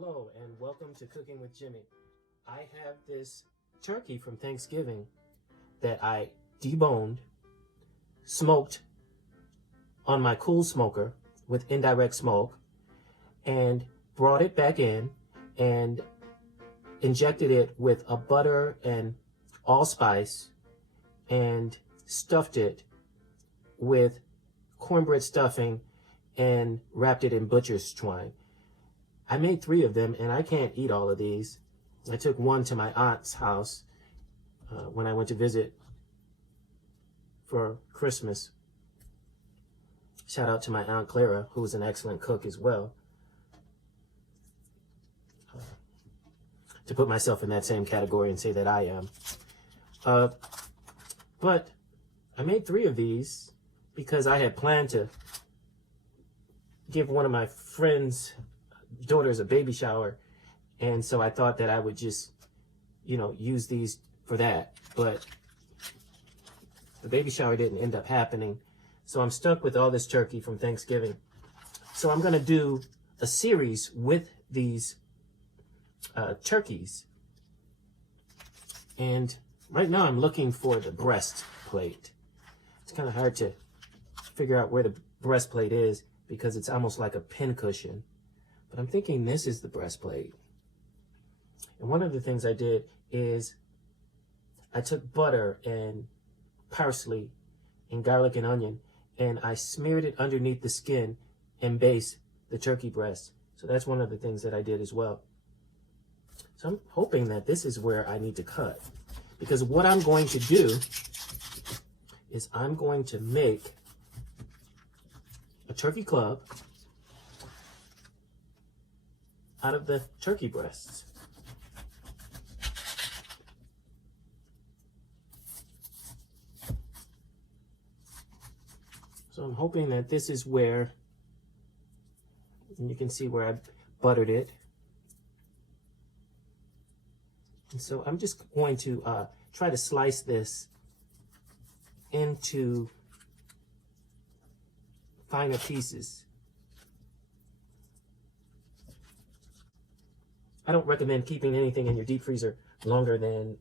Hello and welcome to Cooking with Jimmy. I have this turkey from Thanksgiving that I deboned, smoked on my cool smoker with indirect smoke, and brought it back in and injected it with a butter and allspice and stuffed it with cornbread stuffing and wrapped it in butcher's twine. I made 3 of them, and I can't eat all of these. I took one to my aunt's house when I went to visit for Christmas. Shout out to my Aunt Clara, who was an excellent cook as well. To put myself in that same category and say that I am. But I made 3 of these because I had planned to give one of my friends' daughters a baby shower, and so I thought that I would just use these for that, but the baby shower didn't end up happening, so I'm stuck with all this turkey from Thanksgiving. So I'm gonna do a series with these turkeys, and right now I'm looking for the breastplate. It's kind of hard to figure out where the breastplate is because it's almost like a pincushion. But I'm thinking this is the breastplate. And one of the things I did is I took butter and parsley and garlic and onion, and I smeared it underneath the skin and based the turkey breast. So that's one of the things that I did as well. So I'm hoping that this is where I need to cut, because what I'm going to do is I'm going to make a turkey club out of the turkey breasts. So I'm hoping that this is where, and you can see where I buttered it. And so I'm just going to try to slice this into finer pieces. I don't recommend keeping anything in your deep freezer longer than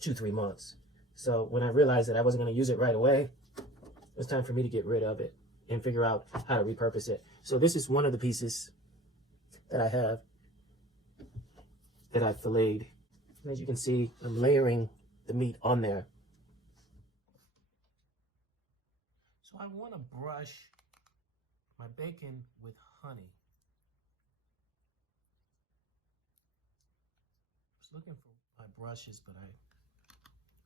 2-3 months. So when I realized that I wasn't going to use it right away, it was time for me to get rid of it and figure out how to repurpose it. So this is one of the pieces that I have that I filleted. And as you can see, I'm layering the meat on there. So I want to brush my bacon with honey. Looking for my brushes, but I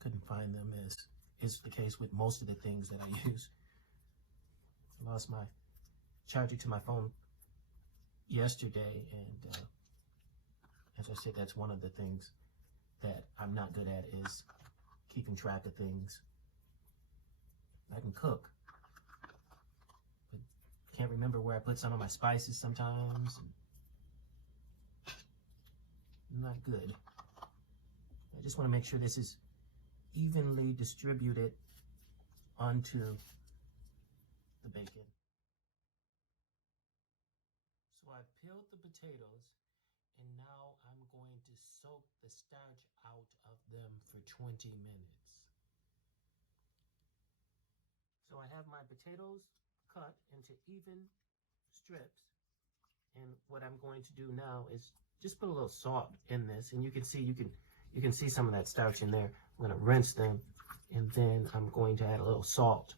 couldn't find them, as is the case with most of the things that I use. I lost my charger to my phone yesterday, and as I said, that's one of the things that I'm not good at, is keeping track of things. I can cook, but can't remember where I put some of my spices sometimes. Not good. I just want to make sure this is evenly distributed onto the bacon. So I peeled the potatoes, and now I'm going to soak the starch out of them for 20 minutes. So I have my potatoes cut into even strips, and what I'm going to do now is just put a little salt in this, and you can see some of that starch in there. I'm going to rinse them, and then I'm going to add a little salt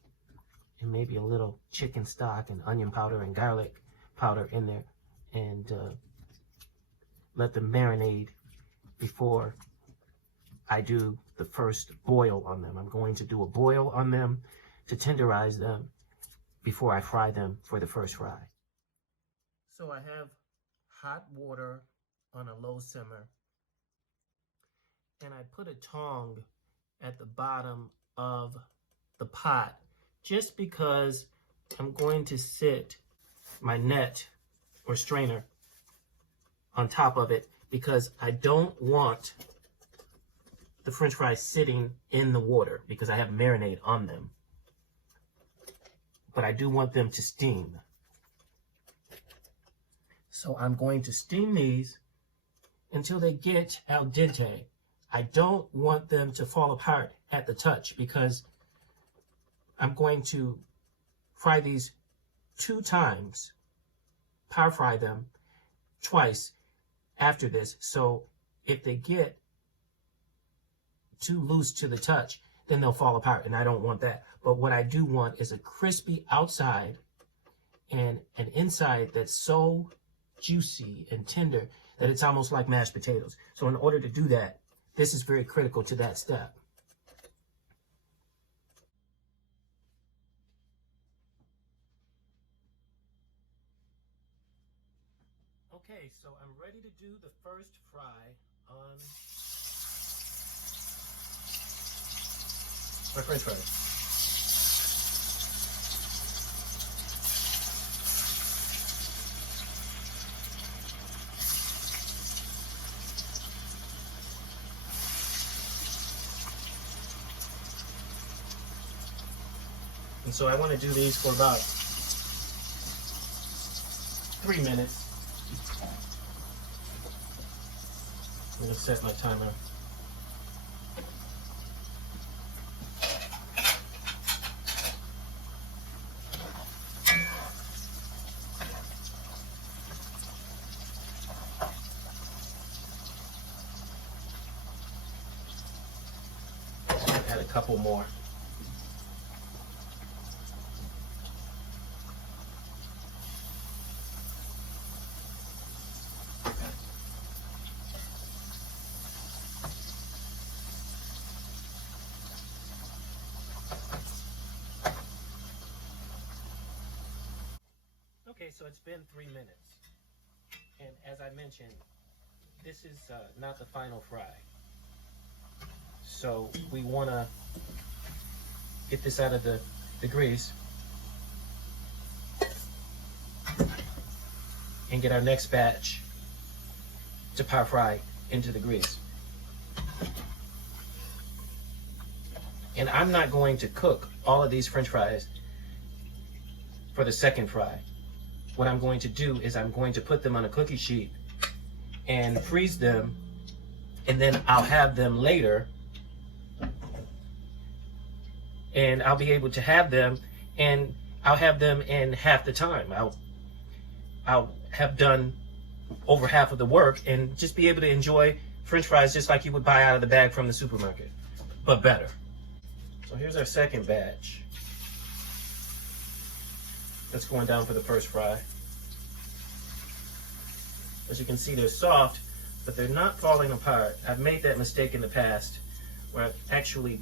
and maybe a little chicken stock and onion powder and garlic powder in there, and let them marinate before I do the first boil on them. I'm going to do a boil on them to tenderize them before I fry them for the first fry. So I have hot water on a low simmer, and I put a tongue at the bottom of the pot just because I'm going to sit my net or strainer on top of it, because I don't want the French fries sitting in the water because I have marinade on them. But I do want them to steam. So I'm going to steam these until they get al dente. I don't want them to fall apart at the touch because I'm going to fry these 2 times, power fry them twice after this. So if they get too loose to the touch, then they'll fall apart, and I don't want that. But what I do want is a crispy outside and an inside that's so juicy and tender that it's almost like mashed potatoes. So in order to do that, this is very critical to that step. Okay, so I'm ready to do the first fry on my french fries. And so I want to do these for about 3 minutes. I'm going to set my timer. Add a couple more. Okay, so it's been 3 minutes. And as I mentioned, this is not the final fry. So we want to get this out of the grease and get our next batch to power fry into the grease. And I'm not going to cook all of these French fries for the second fry. What I'm going to do is I'm going to put them on a cookie sheet and freeze them, and then I'll have them later, and I'll be able to have them, and I'll have them in half the time. I'll have done over half of the work and just be able to enjoy French fries just like you would buy out of the bag from the supermarket, but better. So here's our second batch. That's going down for the first fry. As you can see, they're soft, but they're not falling apart. I've made that mistake in the past where I've actually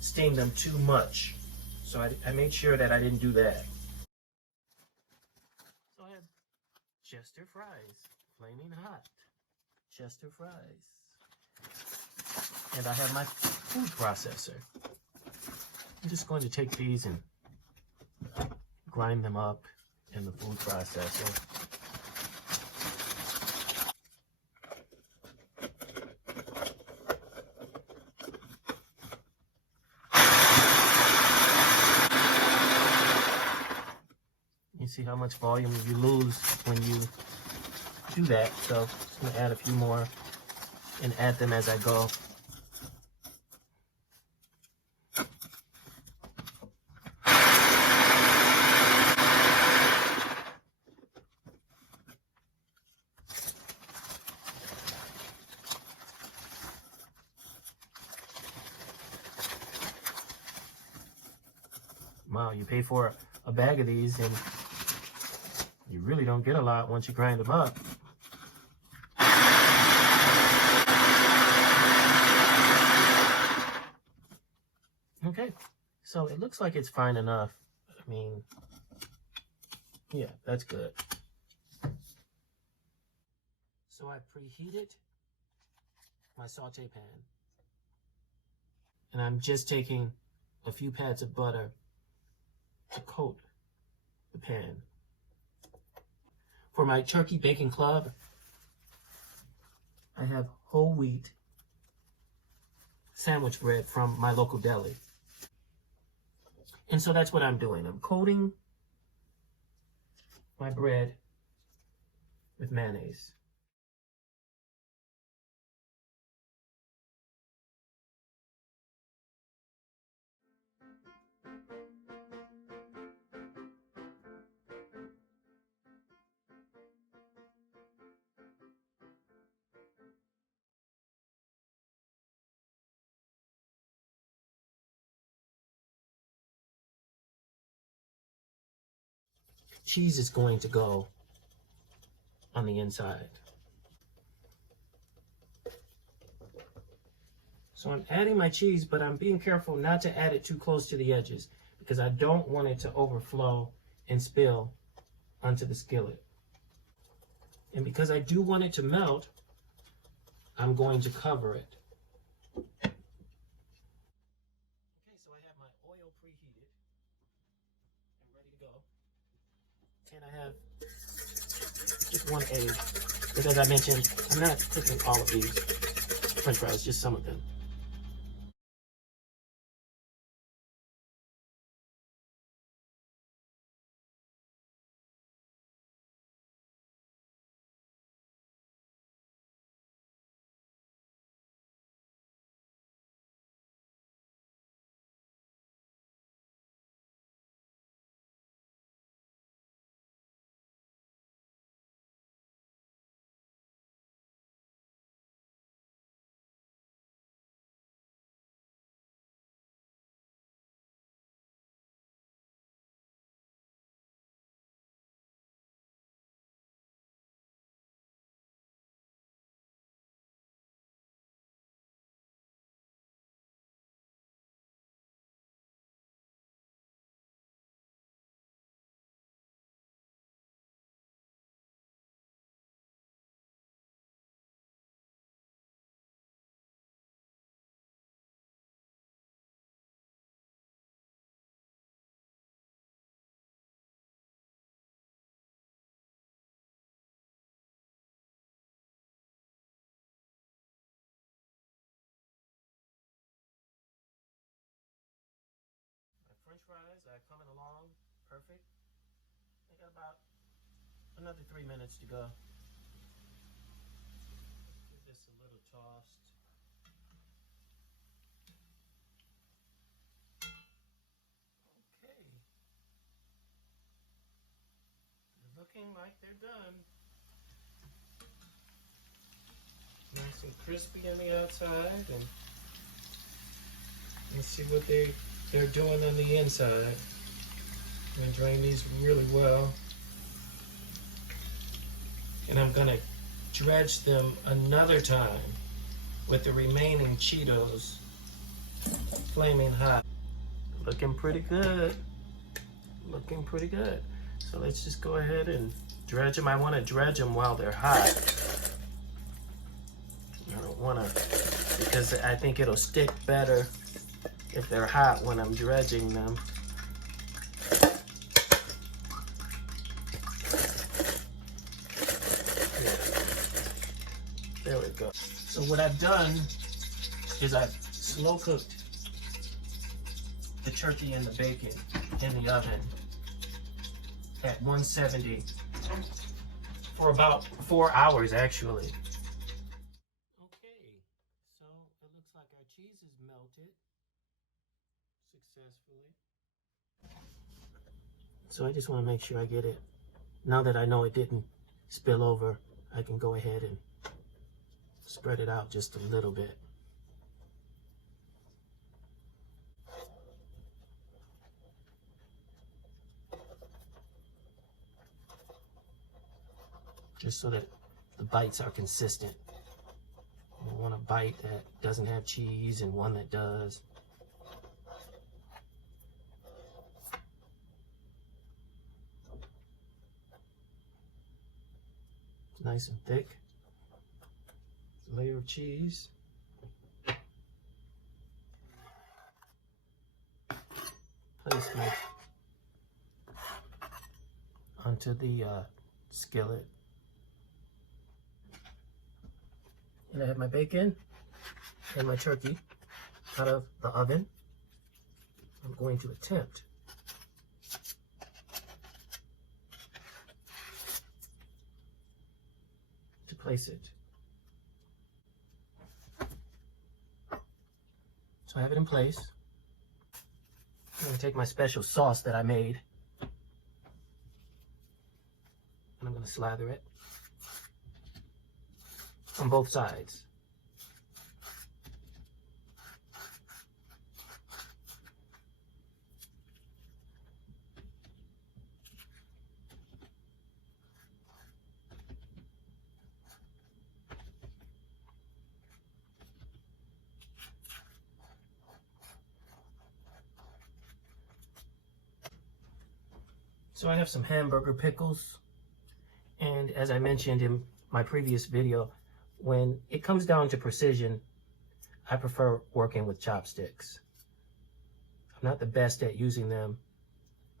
steamed them too much. So I made sure that I didn't do that. So I have Chester fries, flaming hot Chester fries. And I have my food processor. I'm just going to take these and grind them up in the food processor. You see how much volume you lose when you do that. So I'm going to add a few more and add them as I go. Wow, you pay for a bag of these and you really don't get a lot once you grind them up. Okay, so it looks like it's fine enough. I mean, yeah, that's good. So I preheated my saute pan. And I'm just taking a few pads of butter to coat the pan. For my turkey bacon club, I have whole wheat sandwich bread from my local deli. And so that's what I'm doing. I'm coating my bread with mayonnaise. Cheese is going to go on the inside. So I'm adding my cheese, but I'm being careful not to add it too close to the edges because I don't want it to overflow and spill onto the skillet. And because I do want it to melt, I'm going to cover it. Okay, so I have my oil preheated and ready to go. And I have just one egg, because as I mentioned, I'm not cooking all of these French fries, just some of them. French fries are coming along perfect. I got about another 3 minutes to go. Give this a little tossed. Okay. They're looking like they're done. Nice and crispy on the outside, and let's see what they're doing on the inside. I'm going to drain these really well. And I'm going to dredge them another time with the remaining Cheetos flaming hot. Looking pretty good. Looking pretty good. So let's just go ahead and dredge them. I want to dredge them while they're hot. I don't want to, because I think it'll stick better if they're hot when I'm dredging them. There we go. So what I've done is I've slow cooked the turkey and the bacon in the oven at 170 for about 4 hours actually. Okay, so it looks like our cheese is melted successfully. So I just want to make sure I get it. Now that I know it didn't spill over, I can go ahead and spread it out just a little bit. Just so that the bites are consistent. I want a bite that doesn't have cheese and one that does. It's nice and thick. Layer of cheese. Place my onto the skillet. And I have my bacon and my turkey out of the oven. I'm going to attempt place it. So I have it in place. I'm going to take my special sauce that I made, and I'm going to slather it on both sides. So I have some hamburger pickles, and as I mentioned in my previous video, when it comes down to precision, I prefer working with chopsticks. I'm not the best at using them,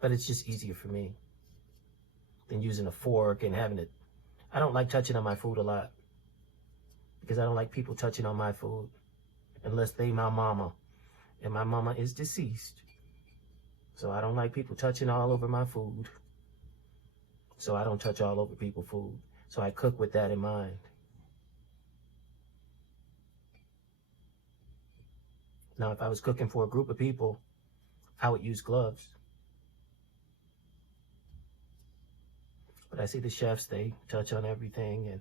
but it's just easier for me than using a fork and having it. I don't like touching on my food a lot because I don't like people touching on my food unless they my mama, and my mama is deceased. So I don't like people touching all over my food. So I don't touch all over people's food. So I cook with that in mind. Now, if I was cooking for a group of people, I would use gloves. But I see the chefs, they touch on everything. And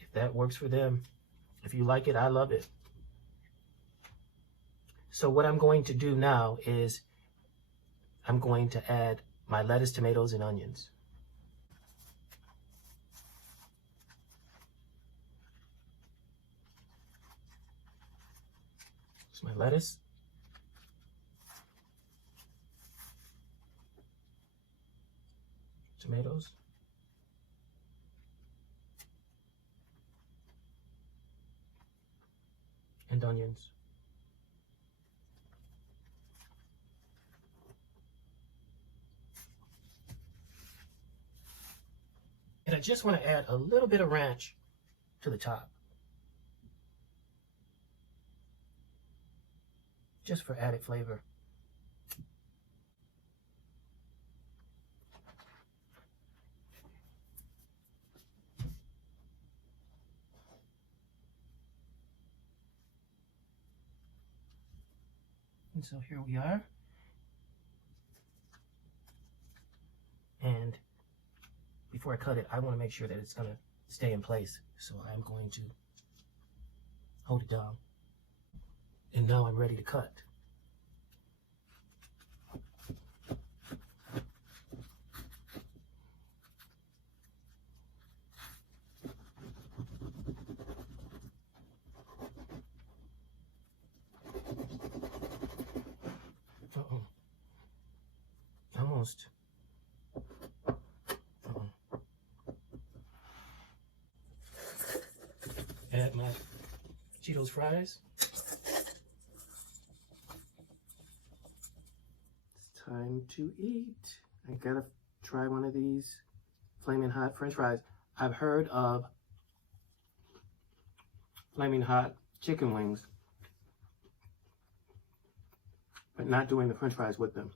if that works for them, if you like it, I love it. So what I'm going to do now is I'm going to add my lettuce, tomatoes, and onions. So my lettuce, tomatoes, and onions. And I just want to add a little bit of ranch to the top, just for added flavor. And so here we are. And before I cut it, I want to make sure that it's going to stay in place. So I'm going to hold it down. And now I'm ready to cut. Uh-oh. Almost. Add my Cheetos fries. It's time to eat. I gotta try one of these Flamin' Hot French fries. I've heard of Flamin' Hot chicken wings, but not doing the French fries with them.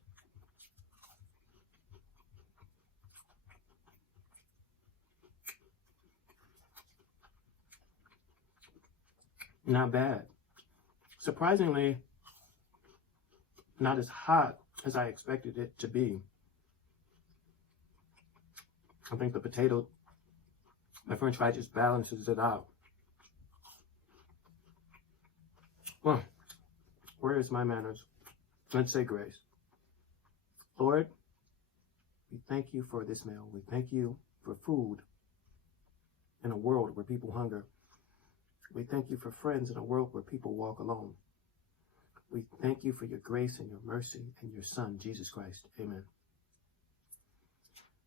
Not bad. Surprisingly, not as hot as I expected it to be. I think the potato, my French fry just balances it out. Well, where is my manners? Let's say grace. Lord, we thank you for this meal. We thank you for food in a world where people hunger. We thank you for friends in a world where people walk alone. We thank you for your grace and your mercy and your Son, Jesus Christ. Amen.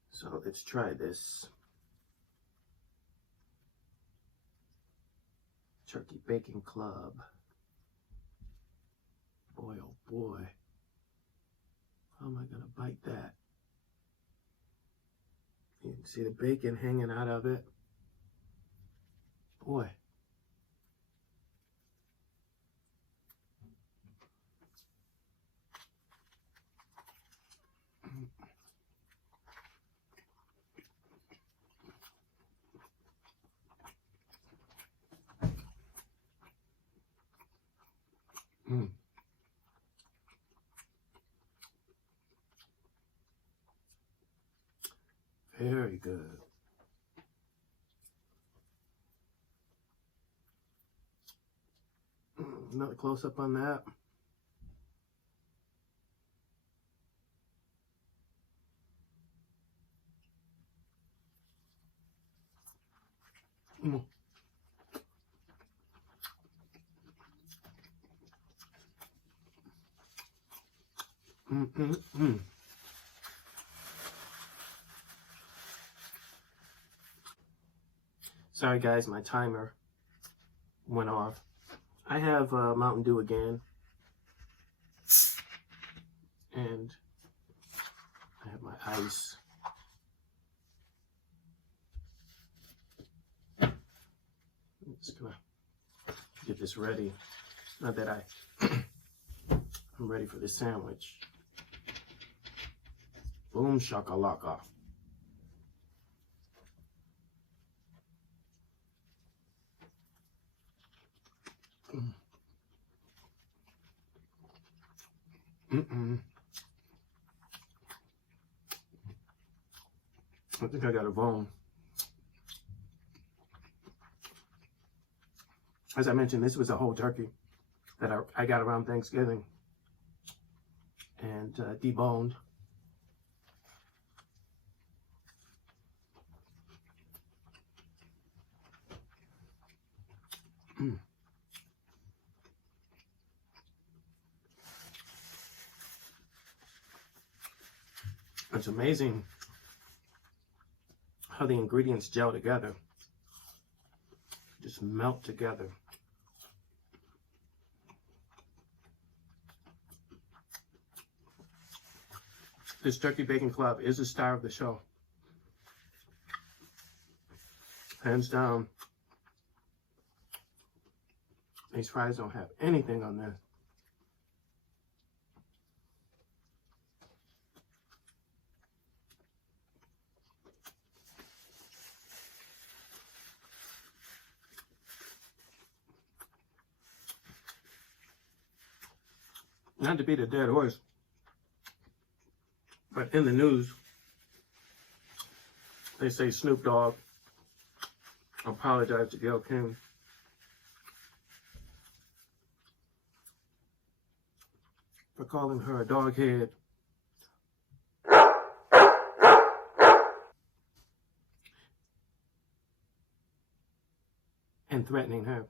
So let's try this. Turkey Bacon Club. Boy, oh boy. How am I going to bite that? You can see the bacon hanging out of it. Boy. Very good. Another close-up on that. Mm. Sorry guys, my timer went off. I have Mountain Dew again. And I have my ice. I'm just gonna get this ready. Not that I'm ready for this sandwich. Boom shakalaka. I think I got a bone. As I mentioned, this was a whole turkey that I got around Thanksgiving and deboned. It's amazing how the ingredients gel together, just melt together. This Turkey Bacon Club is the star of the show. Hands down. These fries don't have anything on there. Not to beat a dead horse, but in the news, they say Snoop Dogg apologized to Gayle King for calling her a dog head and threatening her.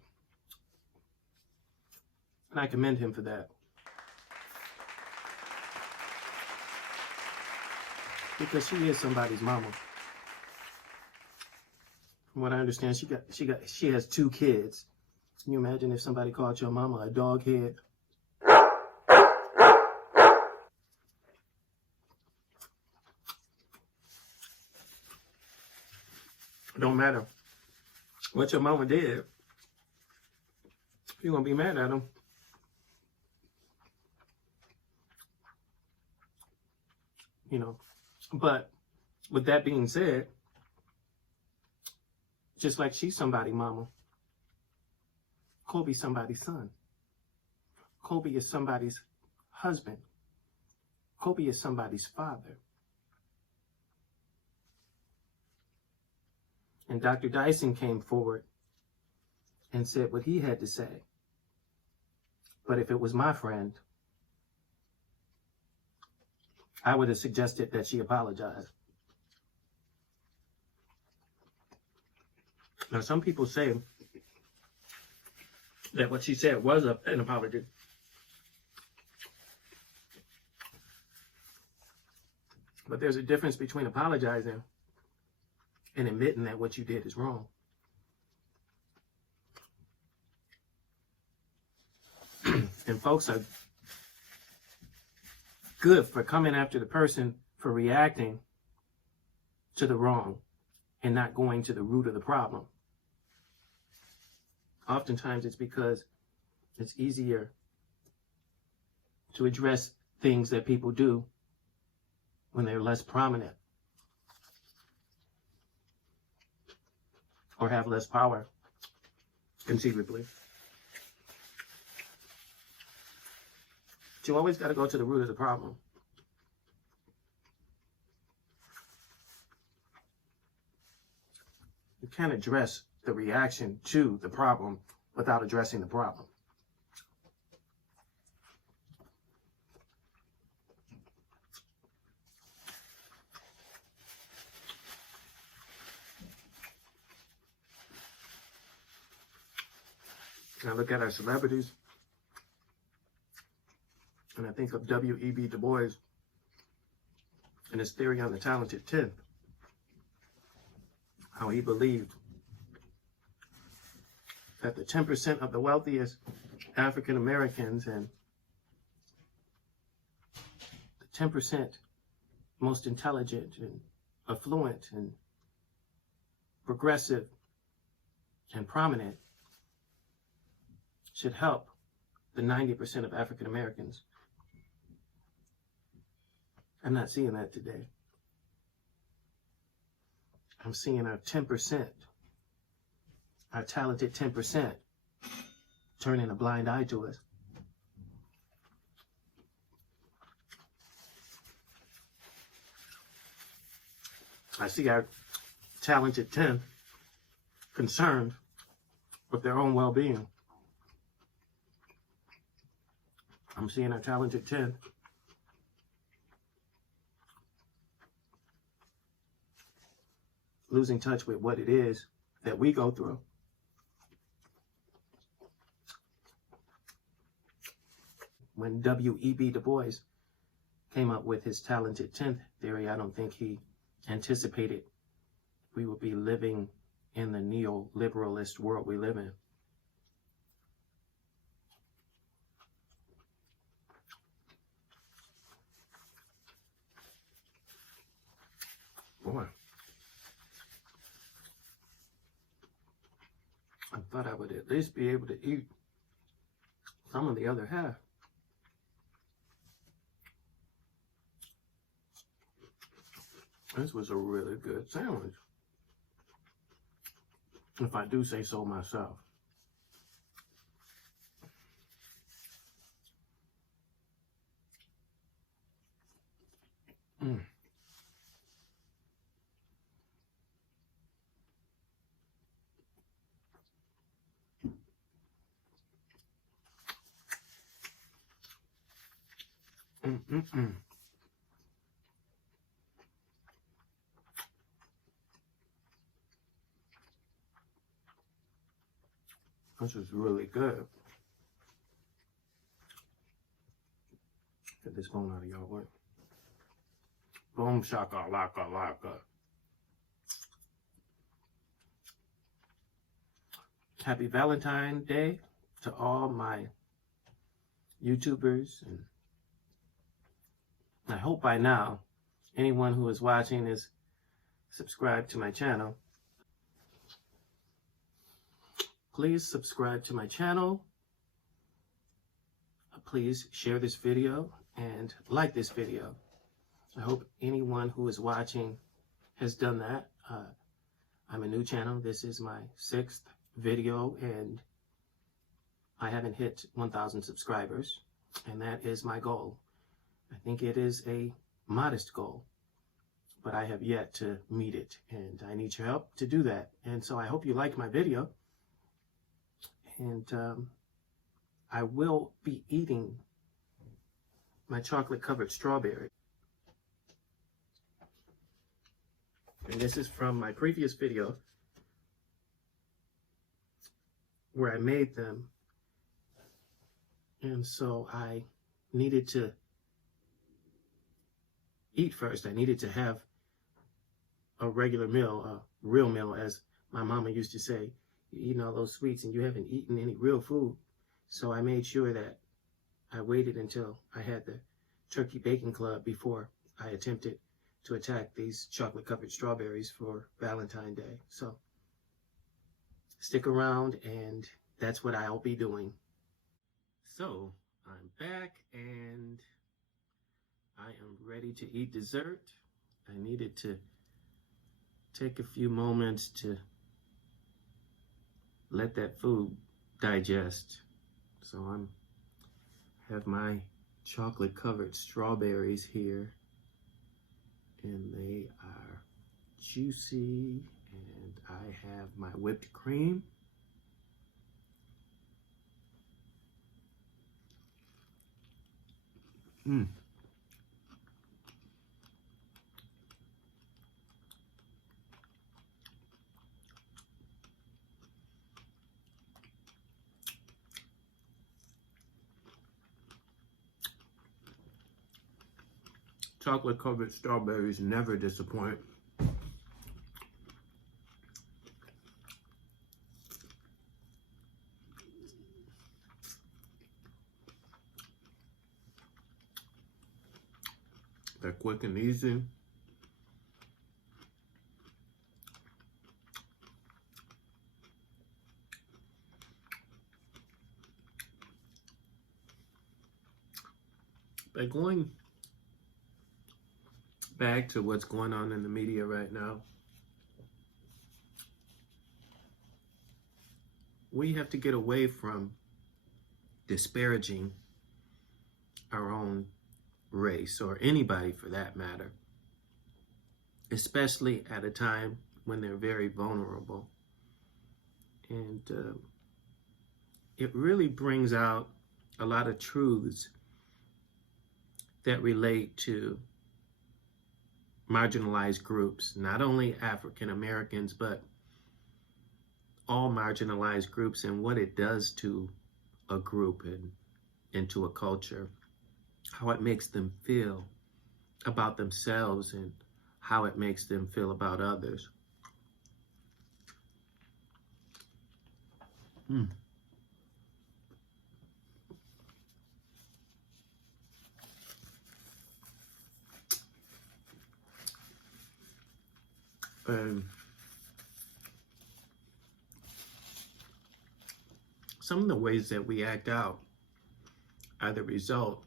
And I commend him for that. Because she is somebody's mama. From what I understand, she has 2 kids. Can you imagine if somebody called your mama a dog head? Don't matter what your mama did. You're gonna be mad at them. You know. But with that being said, just like she's somebody's mama, Kobe's somebody's son. Kobe is somebody's husband. Kobe is somebody's father. And Dr. Dyson came forward and said what he had to say. But if it was my friend, I would have suggested that she apologize. Now, some people say that what she said was an apology. But there's a difference between apologizing and admitting that what you did is wrong. And folks are good for coming after the person for reacting to the wrong and not going to the root of the problem. Oftentimes it's because it's easier to address things that people do when they're less prominent or have less power, conceivably. But you always got to go to the root of the problem. You can't address the reaction to the problem without addressing the problem. I look at our celebrities, and I think of W.E.B. Du Bois and his theory on the talented 10th. How he believed that the 10% of the wealthiest African Americans and the 10% most intelligent and affluent and progressive and prominent should help the 90% of African Americans. I'm not seeing that today. I'm seeing our 10%, our talented 10%, turning a blind eye to us. I see our talented 10 concerned with their own well-being. I'm seeing our talented 10 losing touch with what it is that we go through. When W.E.B. Du Bois came up with his talented 10th theory, I don't think he anticipated we would be living in the neoliberalist world we live in. Boy, I thought I would at least be able to eat some of the other half. This was a really good sandwich, if I do say so myself. This is really good. Get this phone out of your way. Boom shaka laka laka. Happy Valentine's Day to all my YouTubers, and I hope by now anyone who is watching is subscribed to my channel. Please subscribe to my channel. Please share this video and like this video. I hope anyone who is watching has done that. I'm a new channel. This is my 6th video, and I haven't hit 1,000 subscribers, and that is my goal. I think it is a modest goal, but I have yet to meet it, and I need your help to do that. And so I hope you like my video. And I will be eating my chocolate-covered strawberry. And this is from my previous video where I made them. And so I needed to eat first. I needed to have a regular meal, a real meal, as my mama used to say. You're eating all those sweets and you haven't eaten any real food. So I made sure that I waited until I had the Turkey Bacon Club before I attempted to attack these chocolate-covered strawberries for Valentine's Day. So stick around, and that's what I'll be doing. So I'm back, and I am ready to eat dessert. I needed to take a few moments to let that food digest. So I have my chocolate-covered strawberries here, and they are juicy, and I have have my whipped cream. Chocolate covered strawberries never disappoint. They're quick and easy. But going back to what's going on in the media right now, we have to get away from disparaging our own race, or anybody for that matter, especially at a time when they're very vulnerable. And it really brings out a lot of truths that relate to marginalized groups, not only African Americans, but all marginalized groups, and what it does to a group and to a culture, how it makes them feel about themselves and how it makes them feel about others. Some of the ways that we act out are the result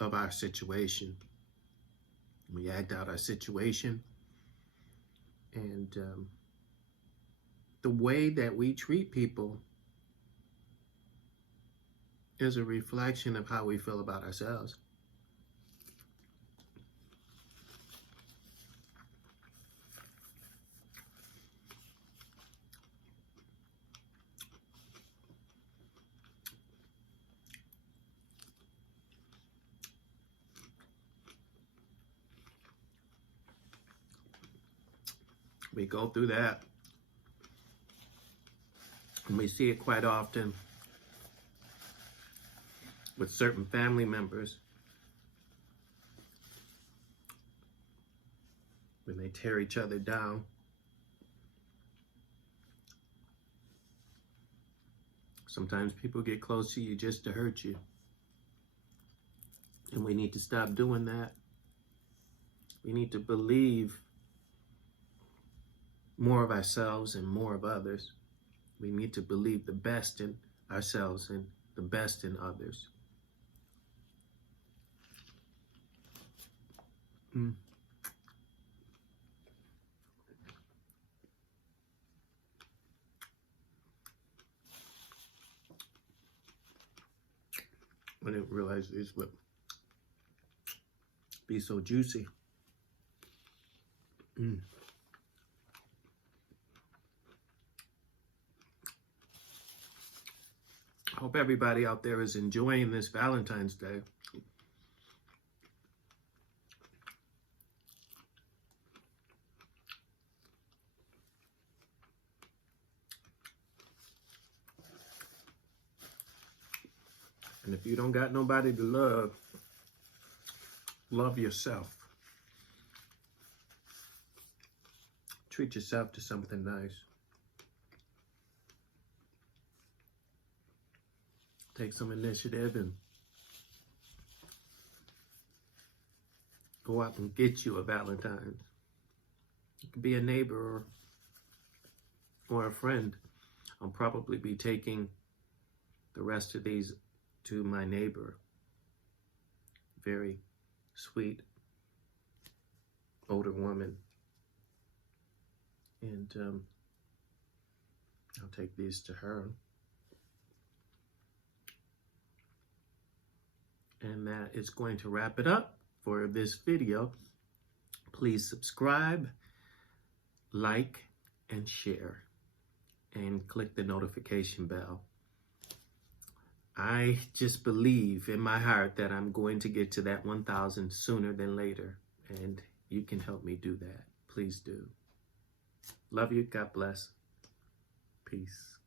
of our situation. We act out our situation, and the way that we treat people is a reflection of how we feel about ourselves. We go through that, and we see it quite often with certain family members when they tear each other down. Sometimes people get close to you just to hurt you, and we need to stop doing that. We need to believe more of ourselves and more of others. We need to believe the best in ourselves and the best in others. I didn't realize these would be so juicy. I hope everybody out there is enjoying this Valentine's Day. And if you don't got nobody to love, love yourself. Treat yourself to something nice. Take some initiative and go out and get you a Valentine's. It could be a neighbor or a friend. I'll probably be taking the rest of these to my neighbor. Very sweet older woman. And I'll take these to her. And that is going to wrap it up for this video. Please subscribe, like and share, and click the notification bell. I just believe in my heart that I'm going to get to that 1,000 sooner than later, and you can help me do that. Please do. Love you. God bless. Peace.